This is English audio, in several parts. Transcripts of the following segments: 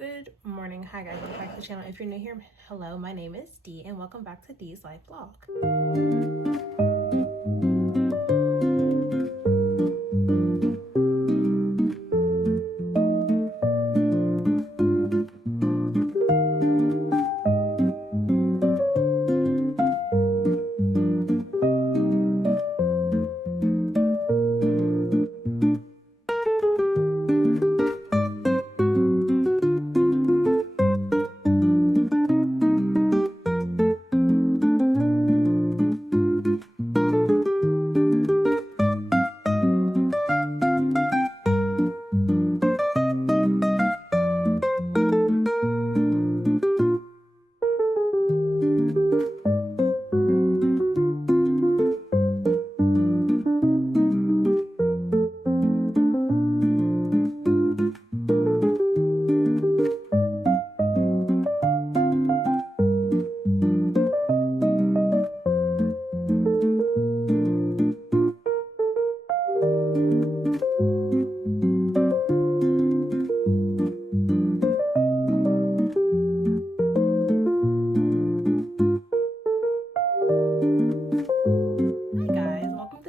Good morning. Hi guys, welcome back to the channel. If you're new here, hello, my name is Dee and welcome back to Dee's Life Vlog.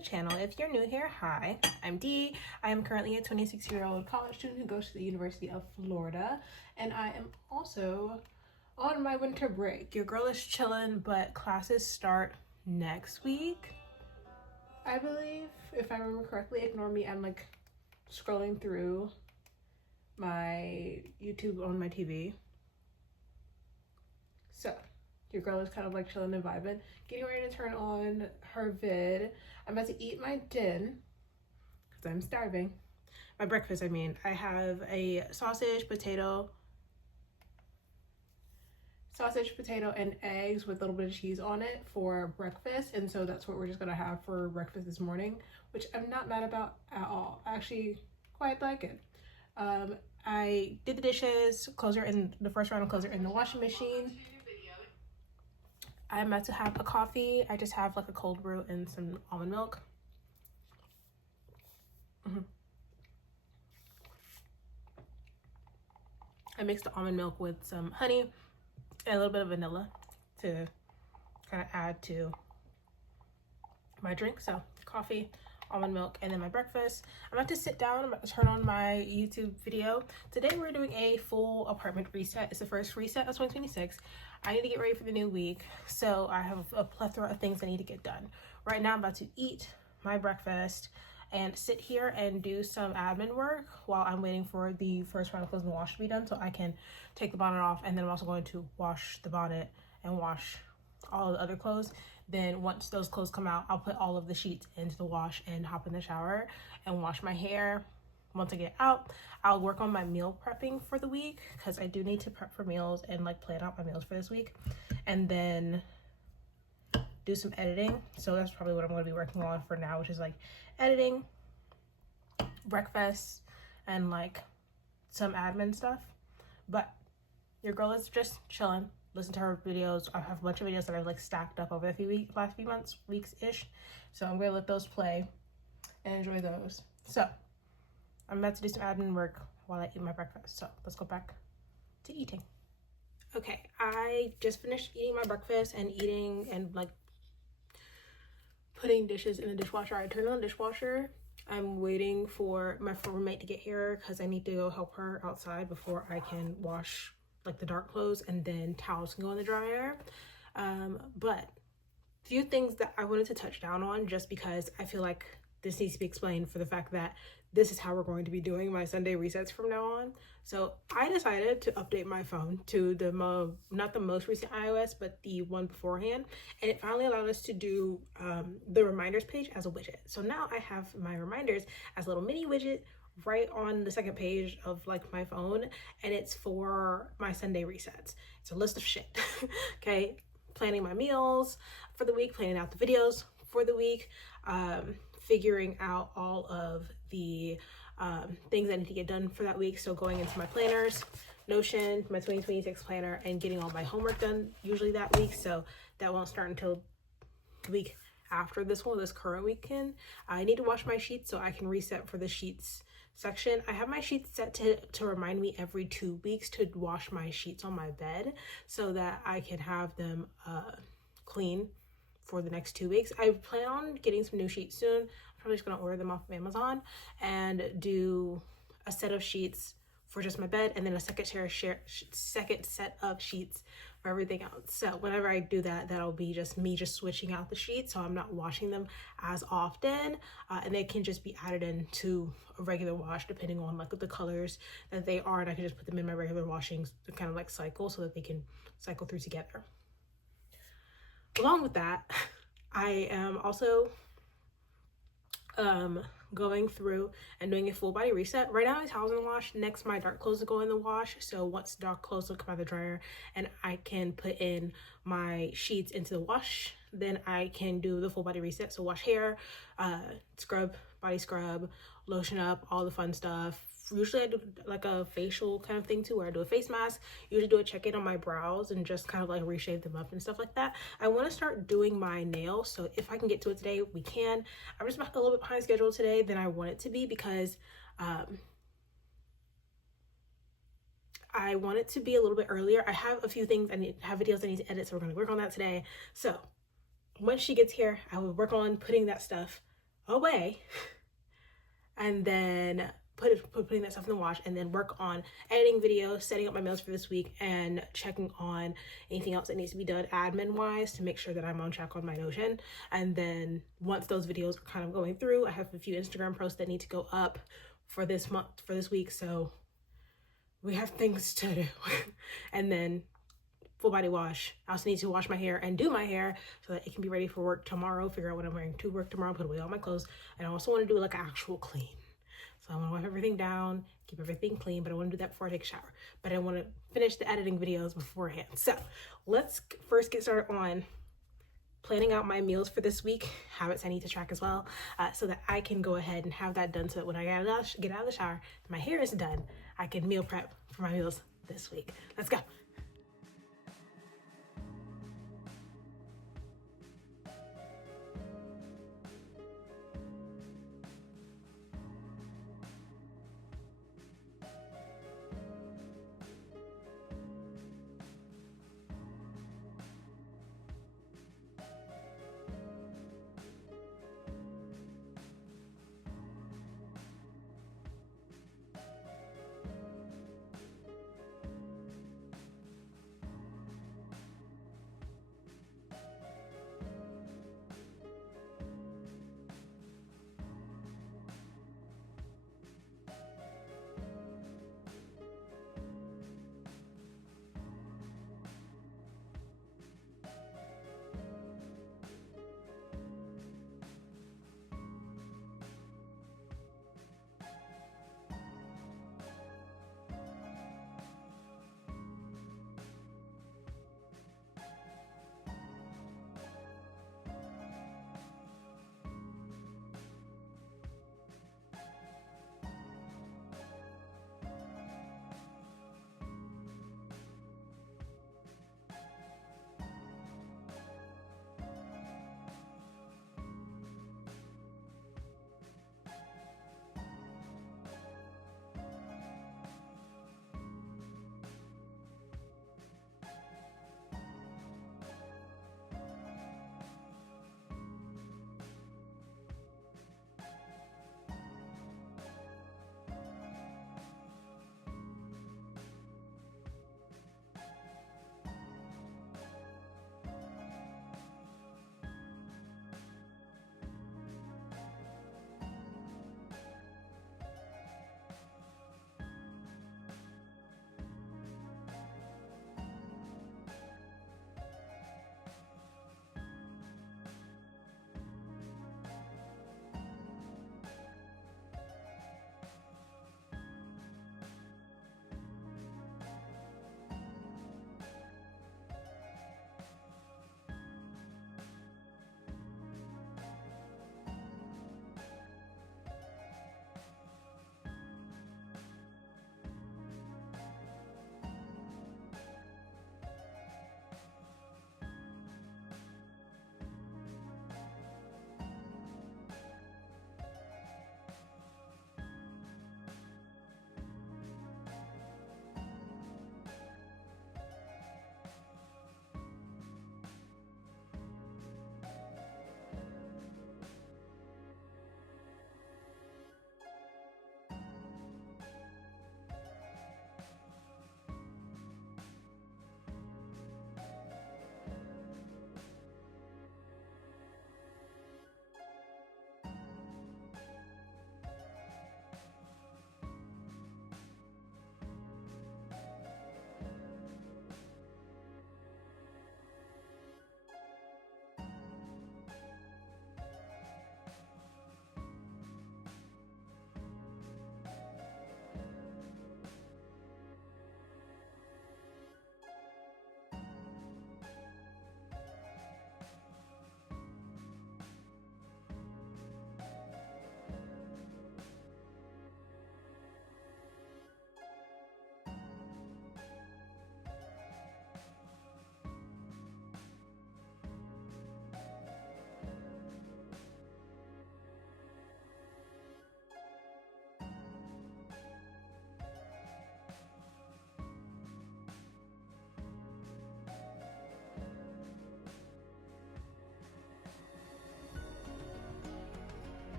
Channel. If you're new here, hi, I'm Dee. I am currently a 26-year-old college student who goes to the University of Florida, and I am also on my winter break. Your girl is chilling, but classes start next week, I believe, if I remember correctly. Ignore me, I'm like scrolling through my YouTube on my TV. So your girl is kind of like chilling and vibing, getting ready to turn on her vid. I'm about to eat my din because I'm starving. My breakfast, I mean. I have a sausage, potato, and eggs with a little bit of cheese on it for breakfast. And so that's what we're just gonna have for breakfast this morning, which I'm not mad about at all. I actually quite like it. I did the dishes, clothes are in the first round of clothes are in the washing machine. I'm about to have a coffee. I just have like a cold brew and some almond milk. I mixed the almond milk with some honey and a little bit of vanilla to kind of add to my drink. So coffee, almond milk, and then my breakfast. I'm about to sit down. I'm about to turn on my YouTube video. Today we're doing a full apartment reset. It's the first reset of 2026. I need to get ready for the new week, so I have a plethora of things I need to get done. Right now I'm about to eat my breakfast and sit here and do some admin work while I'm waiting for the first round of clothes in the wash to be done so I can take the bonnet off. And then I'm also going to wash the bonnet and wash all the other clothes. Then once those clothes come out, I'll put all of the sheets into the wash and hop in the shower and wash my hair. Once I get out, I'll work on my meal prepping for the week because I do need to prep for meals and like plan out my meals for this week, and then do some editing. So that's probably what I'm going to be working on for now, which is like editing, breakfast, and like some admin stuff. But your girl is just chilling. Listen to her videos. I have a bunch of videos that I've like stacked up over the last few weeks-ish. So I'm gonna let those play and enjoy those. So I'm about to do some admin work while I eat my breakfast. So let's go back to eating. Okay, I just finished eating my breakfast and eating and like putting dishes in the dishwasher. I turned on the dishwasher. I'm waiting for my roommate to get here because I need to go help her outside before I can wash like the dark clothes, and then towels can go in the dryer. But few things that I wanted to touch down on, just because I feel like this needs to be explained, for the fact that this is how we're going to be doing my Sunday resets from now on. So I decided to update my phone to the not the most recent iOS, but the one beforehand, and it finally allowed us to do the reminders page as a widget. So now I have my reminders as a little mini widget right on the second page of like my phone, and it's for my Sunday resets. It's a list of shit. Okay, planning my meals for the week, planning out the videos for the week, figuring out all of the things I need to get done for that week. So going into my planners, Notion, my 2026 planner, and getting all my homework done usually that week. So that won't start until the week after this current weekend. I need to wash my sheets so I can reset for the sheets section. I have my sheets set to remind me every 2 weeks to wash my sheets on my bed so that I can have them clean for the next 2 weeks. I plan on getting some new sheets soon. I'm probably just gonna order them off of Amazon and do a set of sheets for just my bed, and then a second set of sheets for everything else. So whenever I do that, that'll be just me just switching out the sheets, so I'm not washing them as often, and they can just be added into a regular wash depending on like the colors that they are, and I can just put them in my regular washings to kind of like cycle so that they can cycle through together. Along with that, I am also going through and doing a full body reset. Right now my towels in the wash. Next my dark clothes will go in the wash. So once the dark clothes will come out of the dryer and I can put in my sheets into the wash, then I can do the full body reset. So wash hair, scrub, body scrub, lotion up, all the fun stuff. Usually I do like a facial kind of thing too, where I do a face mask. Usually do a check-in on my brows and just kind of like reshape them up and stuff like that. I want to start doing my nails, so if I can get to it today, we can. I'm just back a little bit behind schedule today than I want it to be because I want it to be a little bit earlier. I have a few things have videos I need to edit, so we're going to work on that today. So once she gets here, I will work on putting that stuff away and then putting that stuff in the wash, and then work on editing videos, setting up my meals for this week, and checking on anything else that needs to be done admin wise to make sure that I'm on track on my Notion. And then once those videos are kind of going through, I have a few Instagram posts that need to go up for this week, so we have things to do. And then full body wash. I also need to wash my hair and do my hair so that it can be ready for work tomorrow, figure out what I'm wearing to work tomorrow, put away all my clothes. And I also want to do like an actual clean. So I want to wipe everything down, keep everything clean, but I want to do that before I take a shower. But I want to finish the editing videos beforehand. So let's first get started on planning out my meals for this week, habits I need to track as well, so that I can go ahead and have that done so that when I get out of the shower, my hair is done, I can meal prep for my meals this week. Let's go.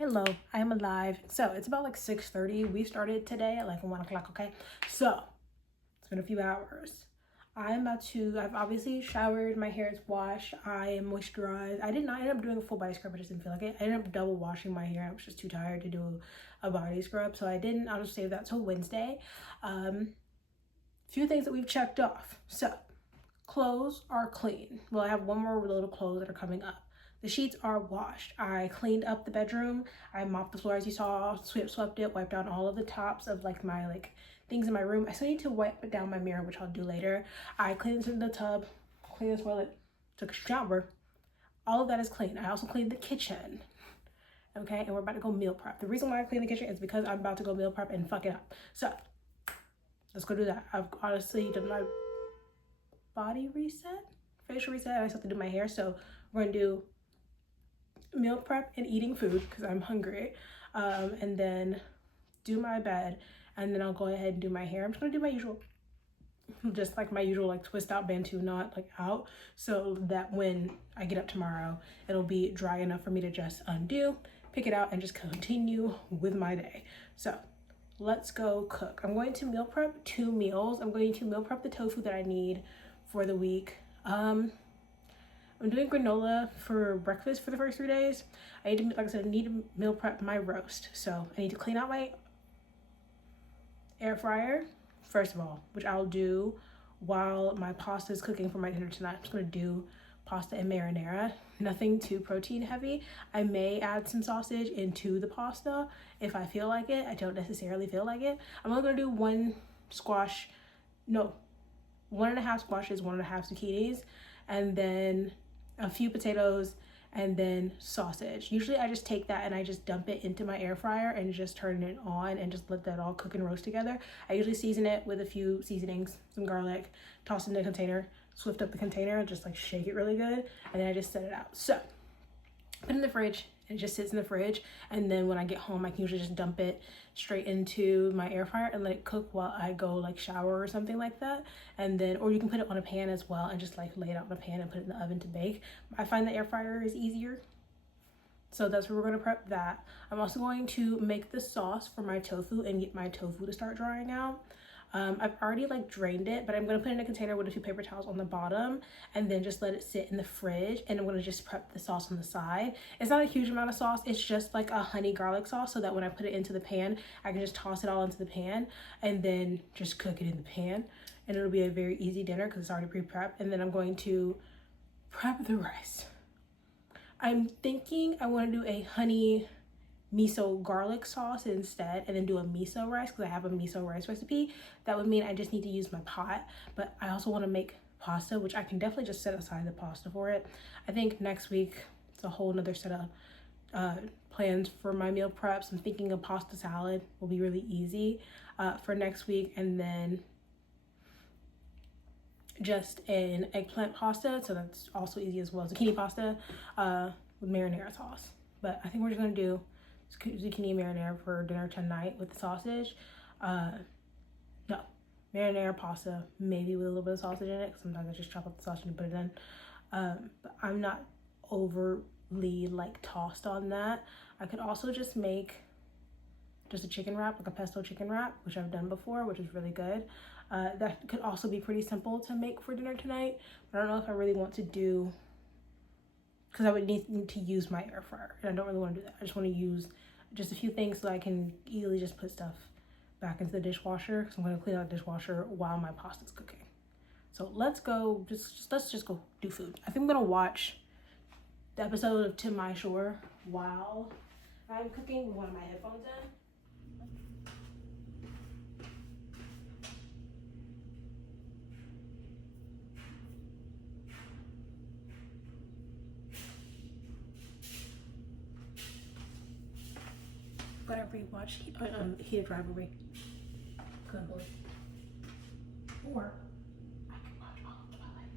Hello, I am alive. So it's about like 6:30. We started today at like 1 o'clock, okay? So it's been a few hours. I've obviously showered, my hair is washed, I am moisturized. I did not end up doing a full body scrub, I just didn't feel like it. I ended up double washing my hair. I was just too tired to do a body scrub, so I didn't. I'll just save that till Wednesday. Few things that we've checked off. So clothes are clean. Well, I have one more load of clothes that are coming up. The sheets are washed. I cleaned up the bedroom. I mopped the floor as you saw, swept it, wiped down all of the tops of like my things in my room. I still need to wipe down my mirror, which I'll do later. I cleaned the tub, cleaned the toilet, took a shower. All of that is clean. I also cleaned the kitchen. Okay, and we're about to go meal prep. The reason why I clean the kitchen is because I'm about to go meal prep and fuck it up. So let's go do that. I've honestly done my body reset, facial reset. I just have to do my hair. So we're gonna do meal prep and eating food because I'm hungry, and then do my bed, and then I'll go ahead and do my hair. I'm just gonna do my usual, just like my usual like twist out bantu knot like out, so that when I get up tomorrow it'll be dry enough for me to just undo, pick it out, and just continue with my day. So let's go cook. I'm going to meal prep 2 meals. I'm going to meal prep the tofu that I need for the week. I'm doing granola for breakfast for the first 3 days. I need to, like I said, I need to meal prep my roast. So I need to clean out my air fryer, first of all, which I'll do while my pasta is cooking for my dinner tonight. I'm just gonna do pasta and marinara, nothing too protein heavy. I may add some sausage into the pasta if I feel like it. I don't necessarily feel like it. I'm only gonna do 1.5 squashes, 1.5 zucchinis, and then a few potatoes, and then sausage. Usually I just take that and I just dump it into my air fryer and just turn it on and just let that all cook and roast together. I usually season it with a few seasonings, some garlic, toss it in a container, swift up the container, just like shake it really good, and then I just set it out. So put it in the fridge, and it just sits in the fridge, and then when I get home I can usually just dump it straight into my air fryer and let it cook while I go like shower or something like that. And then, or you can put it on a pan as well and just like lay it out in a pan and put it in the oven to bake. I find the air fryer is easier, so that's where we're going to prep that. I'm also going to make the sauce for my tofu and get my tofu to start drying out. I've already like drained it, but I'm going to put it in a container with a few paper towels on the bottom and then just let it sit in the fridge, and I'm going to just prep the sauce on the side. It's not a huge amount of sauce. It's just like a honey garlic sauce, so that when I put it into the pan, I can just toss it all into the pan and then just cook it in the pan, and it'll be a very easy dinner because it's already pre-prepped. And then I'm going to prep the rice. I'm thinking I want to do a honey miso garlic sauce instead, and then do a miso rice because I have a miso rice recipe. That would mean I just need to use my pot, but I also want to make pasta, which I can definitely just set aside the pasta for it. I think next week it's a whole nother set of plans for my meal preps. I'm thinking a pasta salad will be really easy for next week, and then just an eggplant pasta, so that's also easy as well. Zucchini pasta with marinara sauce. But I think we're just gonna do zucchini marinara for dinner tonight with the sausage. No, marinara pasta, maybe with a little bit of sausage in it. Sometimes I just chop up the sausage and put it in. But I'm not overly like tossed on that. I could also just make just a chicken wrap, like a pesto chicken wrap, which I've done before, which is really good. That could also be pretty simple to make for dinner tonight, but I don't know if I really want to do, because I would need to use my air fryer, and I don't really want to do that. I just want to use just a few things so I can easily just put stuff back into the dishwasher, because I'm going to clean out the dishwasher while my pasta's cooking. So let's go, let's just go do food. I think I'm going to watch the episode of To My Shore while I'm cooking with one of my headphones in. Whatever you watch, Heated Rivalry. Good boy. Or I can watch all of Twilight.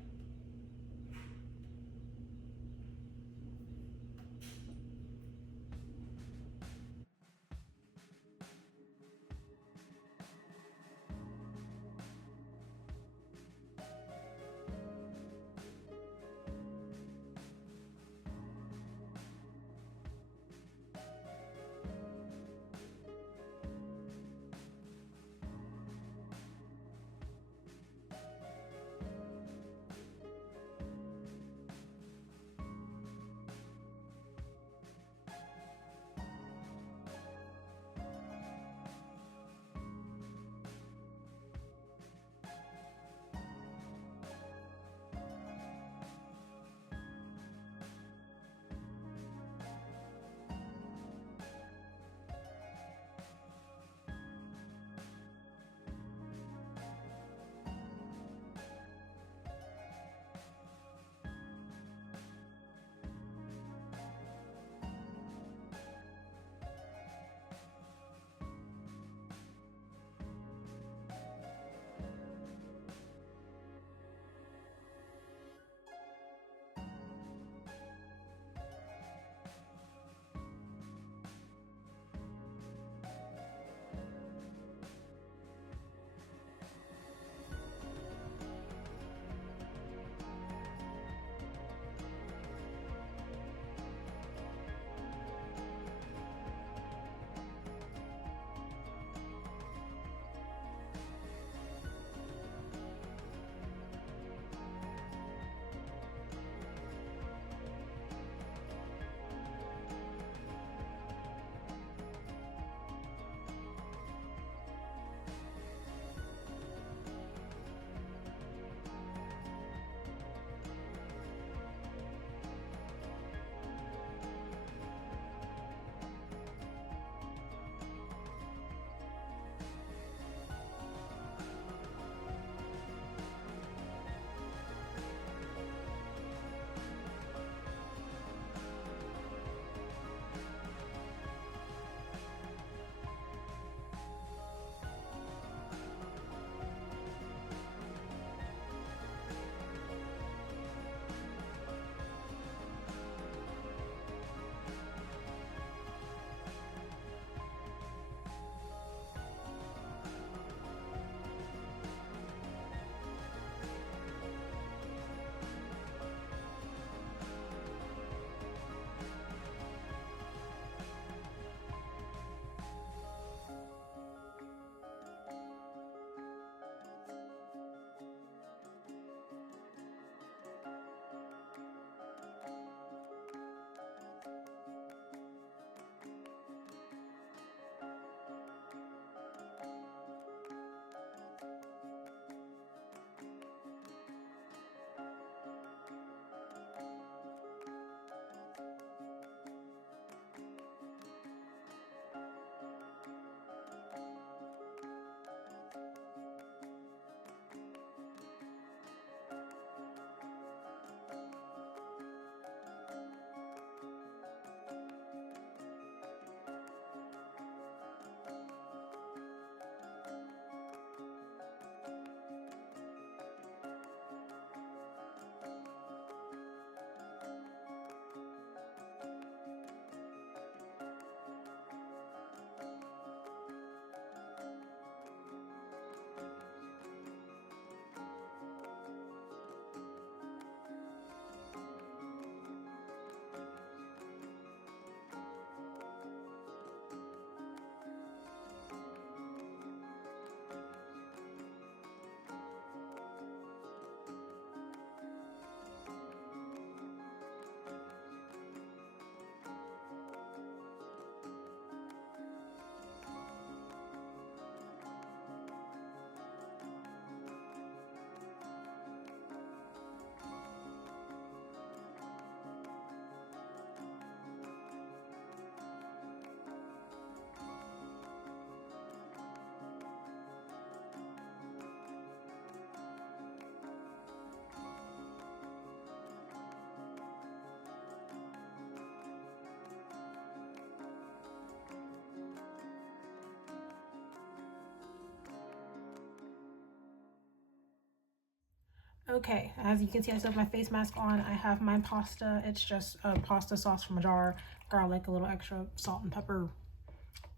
Okay, as you can see, I still have my face mask on. I have my pasta. It's just a pasta sauce from a jar, garlic, a little extra salt and pepper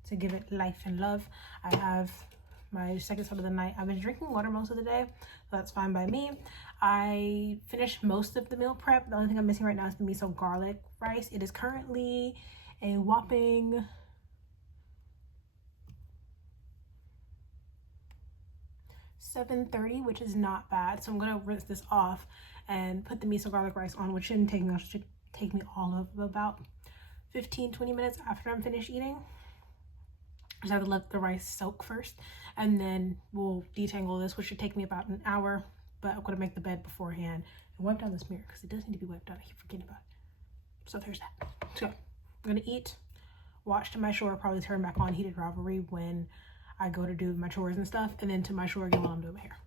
to give it life and love. I have my second soda of the night. I've been drinking water most of the day, so that's fine by me. I finished most of the meal prep. The only thing I'm missing right now is the miso garlic rice. It is currently a whopping 7:30, which is not bad. So I'm gonna rinse this off and put the miso garlic rice on, which shouldn't take me, should take me all of about 15-20 minutes after I'm finished eating. I just have to let the rice soak first, and then we'll detangle this, which should take me about an hour. But I'm gonna make the bed beforehand and wipe down this mirror because it does need to be wiped down. I keep forgetting about it. So there's that. So I'm gonna eat, watch To My Shore, probably turn back on Heated Rivalry when I go to do my chores and stuff, and then To My Shore again while I'm doing my hair.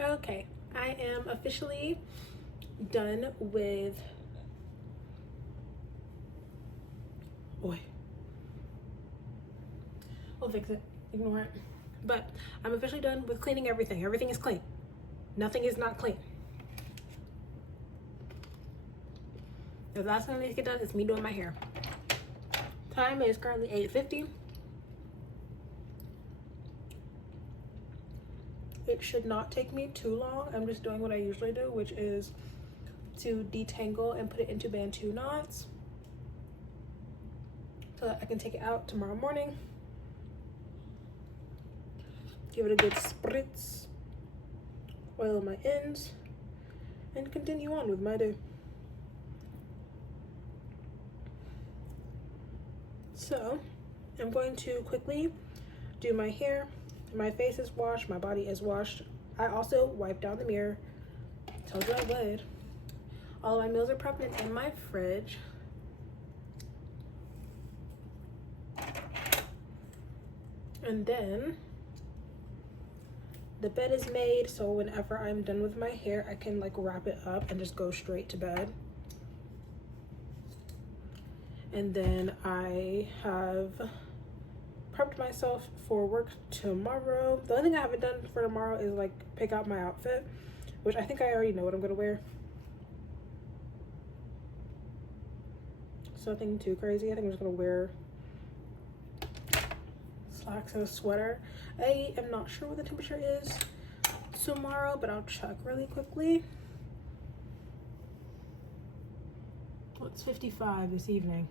Okay, I am officially done with, boy, we'll fix it, ignore it. But I'm officially done with cleaning everything. Everything is clean. Nothing is not clean. The last thing I need to get done is me doing my hair. Time is currently 8:50. It should not take me too long. I'm just doing what I usually do, which is to detangle and put it into Bantu knots so that I can take it out tomorrow morning. Give it a good spritz, oil my ends, and continue on with my day. So I'm going to quickly do my hair. My face is washed, my body is washed. I also wiped down the mirror. Told you I would. All of my meals are prepped and in my fridge. And then the bed is made, so whenever I'm done with my hair, I can like wrap it up and just go straight to bed. And then I have prepped myself for work tomorrow. The only thing I haven't done for tomorrow is like pick out my outfit, which I think I already know what I'm gonna wear. So nothing too crazy. I think I'm just gonna wear slacks and a sweater. I am not sure what the temperature is tomorrow, but I'll check really quickly. Well, it's 55 this evening.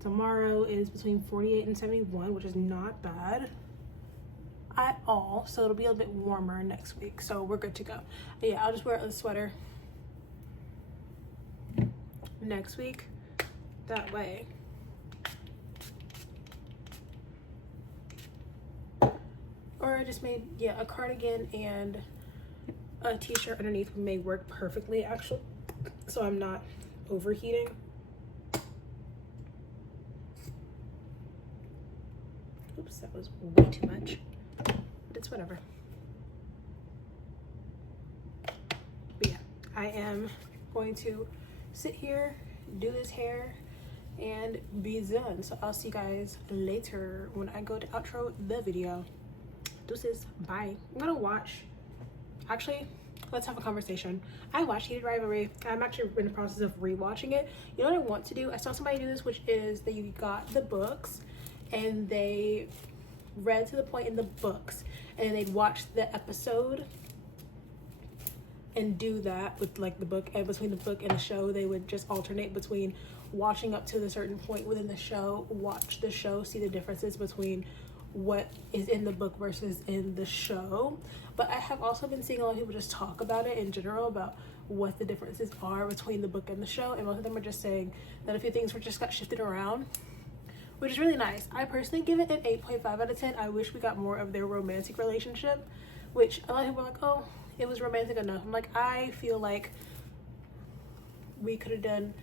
Tomorrow is between 48 and 71, which is not bad. at all, so it'll be a bit warmer next week, so we're good to go. But yeah, I'll just wear a sweater next week, that way or I just made, yeah, a cardigan and a t-shirt underneath may work perfectly actually, so I'm not overheating. Oops, that was way too much, but it's whatever. But yeah, I am going to sit here, do this hair, and be done. So I'll see you guys later when I go to outro the video. Deuces, bye. I'm gonna watch, actually, let's have a conversation. I watched Heated Rivalry. I'm actually in the process of rewatching it. You know what I want to do? I saw somebody do this, which is they got the books and they read to the point in the books and they'd watch the episode and do that with like the book, and between the book and the show they would just alternate between watching up to the certain point within the show, watch the show, see the differences between what is in the book versus in the show. But I have also been seeing a lot of people just talk about it in general, about what the differences are between the book and the show, and most of them are just saying that a few things were just got shifted around, which is really nice. I personally give it an 8.5 out of 10. I wish we got more of their romantic relationship, which a lot of people are like, oh, it was romantic enough. I'm like, I feel like we could have done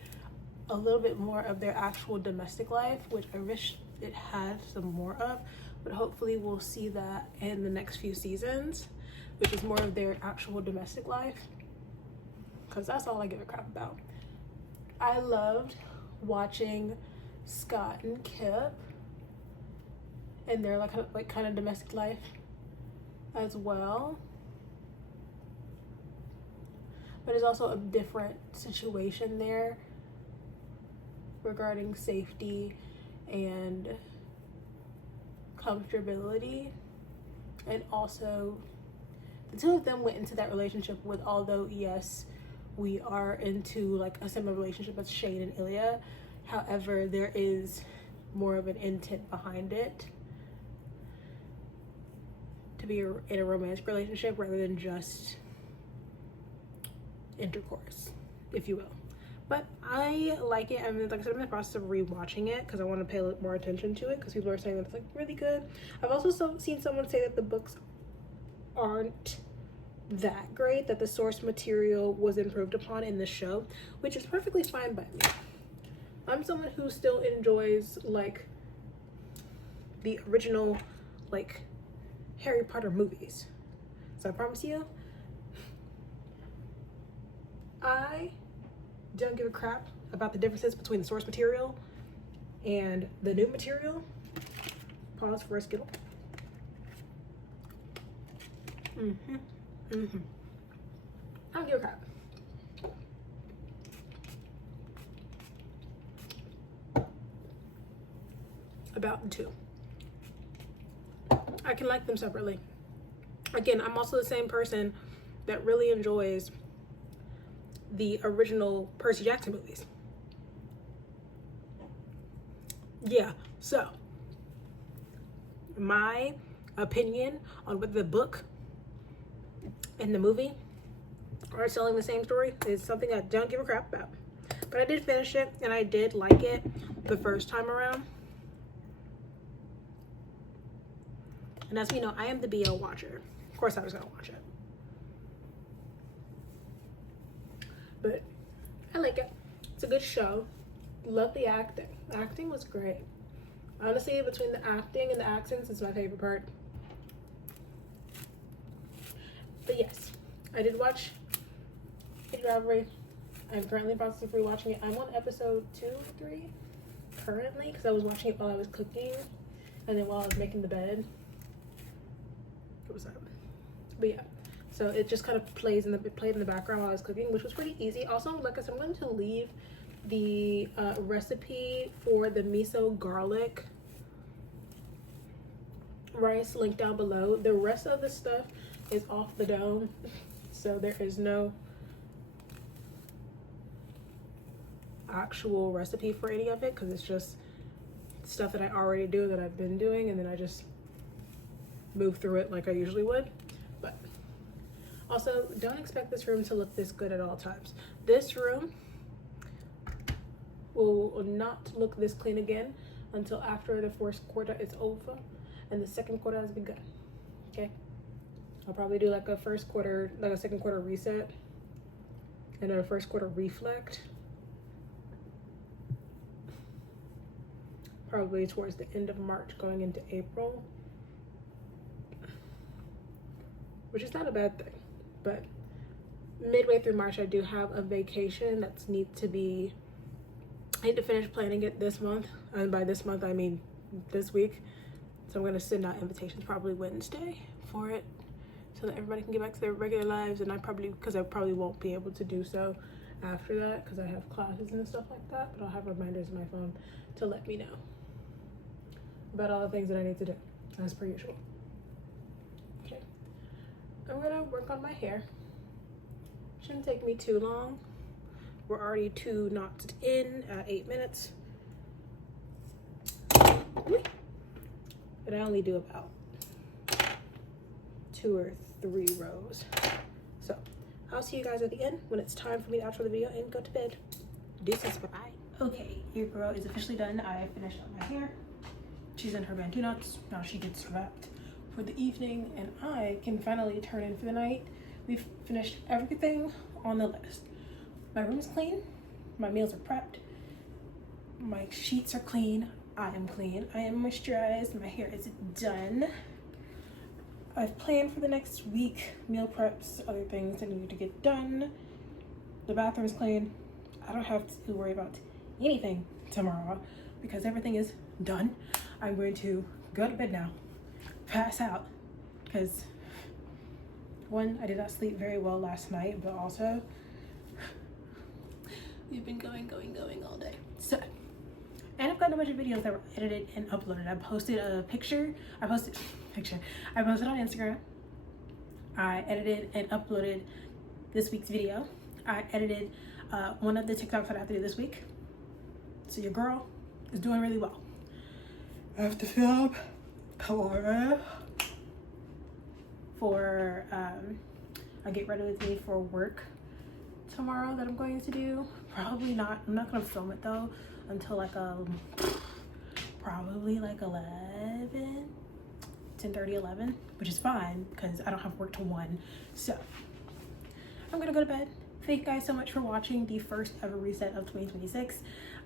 a little bit more of their actual domestic life, which I wish it had some more of, but hopefully we'll see that in the next few seasons, which is more of their actual domestic life, because that's all I give a crap about. I loved watching Scott and Kip and their like kind of domestic life as well, but there's also a different situation there regarding safety and comfortability, and also the two of them went into that relationship with, although yes, we are into like a similar relationship as Shane and Ilya, however there is more of an intent behind it to be in a romantic relationship rather than just intercourse, if you will. But I like it. I mean, like I said, I'm in the process of rewatching it because I want to pay a little more attention to it because people are saying that it's like really good. I've also seen someone say that the books aren't that great, that the source material was improved upon in the show, which is perfectly fine by me. I'm someone who still enjoys like the original like Harry Potter movies. So I promise you, I don't give a crap about the differences between the source material and the new material. Pause for a Skittle. I don't give a crap. About the two. I can like them separately. Again, I'm also the same person that really enjoys the original Percy Jackson movies. Yeah, so my opinion on what the book and the movie are telling the same story is something I don't give a crap about. But I did finish it and I did like it the first time around. And as you know, I am the BL watcher. Of course I was gonna watch it. But I like it. It's a good show. Love the acting. The acting was great. Honestly, between the acting and the accents, it's my favorite part. But yes, I did watch Heated Rivalry. I'm currently in the process of rewatching it. I'm on episode 2 or 3 currently because I was watching it while I was cooking and then while I was making the bed. What was that? But yeah. So it just kind of played in the background while I was cooking, which was pretty easy. Also, like I said, I'm going to leave the recipe for the miso garlic rice link down below. The rest of the stuff is off the dome, so there is no actual recipe for any of it because it's just stuff that I already do, that I've been doing, and then I just move through it like I usually would. But also, don't expect this room to look this good at all times. This room will not look this clean again until after the first quarter is over and the second quarter has begun. Okay, I'll probably do like a first quarter, like a second quarter reset and a first quarter reflect, probably towards the end of March going into April, which is not a bad thing. But midway through March, I do have a vacation that's I need to finish planning it this month, and by this month I mean this week. So I'm gonna send out invitations probably Wednesday for it, so that everybody can get back to their regular lives. And I probably won't be able to do so after that because I have classes and stuff like that, but I'll have reminders on my phone to let me know about all the things that I need to do, as per usual. Okay, I'm gonna work on my hair. Shouldn't take me too long. We're already 2 knots in at 8 minutes. But I only do about 2 or 3 rows. So I'll see you guys at the end when it's time for me to outro the video and go to bed. Deuces, bye-bye. Okay, your girl is officially done. I finished up my hair. She's in her band 2 knots. Now she gets wrapped for the evening and I can finally turn in for the night. We've finished everything on the list. My room is clean, my meals are prepped, my sheets are clean, I am clean, I am moisturized, my hair is done. I've planned for the next week, meal preps, other things that need to get done. The bathroom's clean. I don't have to worry about anything tomorrow because everything is done. I'm going to go to bed now, pass out, because one, I did not sleep very well last night, but also we've been going all day. So, and I've gotten a bunch of videos that were edited and uploaded. I posted a picture. I posted on Instagram. I edited and uploaded this week's video. I edited one of the TikToks that I have to do this week. So your girl is doing really well. I have to film tomorrow for I'll get ready with me for work tomorrow that I'm going to do. Probably not, I'm not gonna film it though until like probably like 10:30, 11, which is fine because I don't have work till 1. So I'm gonna go to bed. Thank you guys so much for watching the first ever reset of 2026.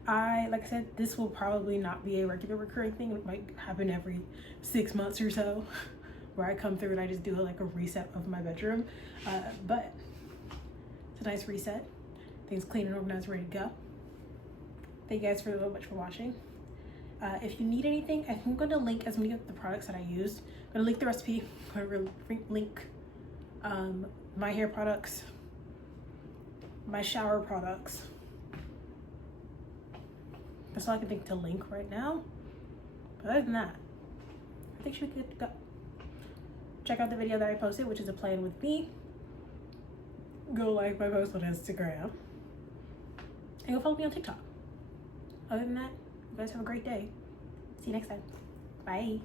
Like I said, this will probably not be a regular recurring thing. It might happen every 6 months or so where I come through and I just do like a reset of my bedroom. But it's a nice reset. Things clean and organized, ready to go. Thank you guys so much for watching. If you need anything, I think I'm going to link as many of the products that I used. I'm going to link the recipe. I'm going to link my hair products, my shower products. That's all I can think to link right now. But other than that, I think should be good to go. Check out the video that I posted, which is a plan with me. Go like my post on Instagram. And go follow me on TikTok. Other than that, you guys have a great day. See you next time. Bye.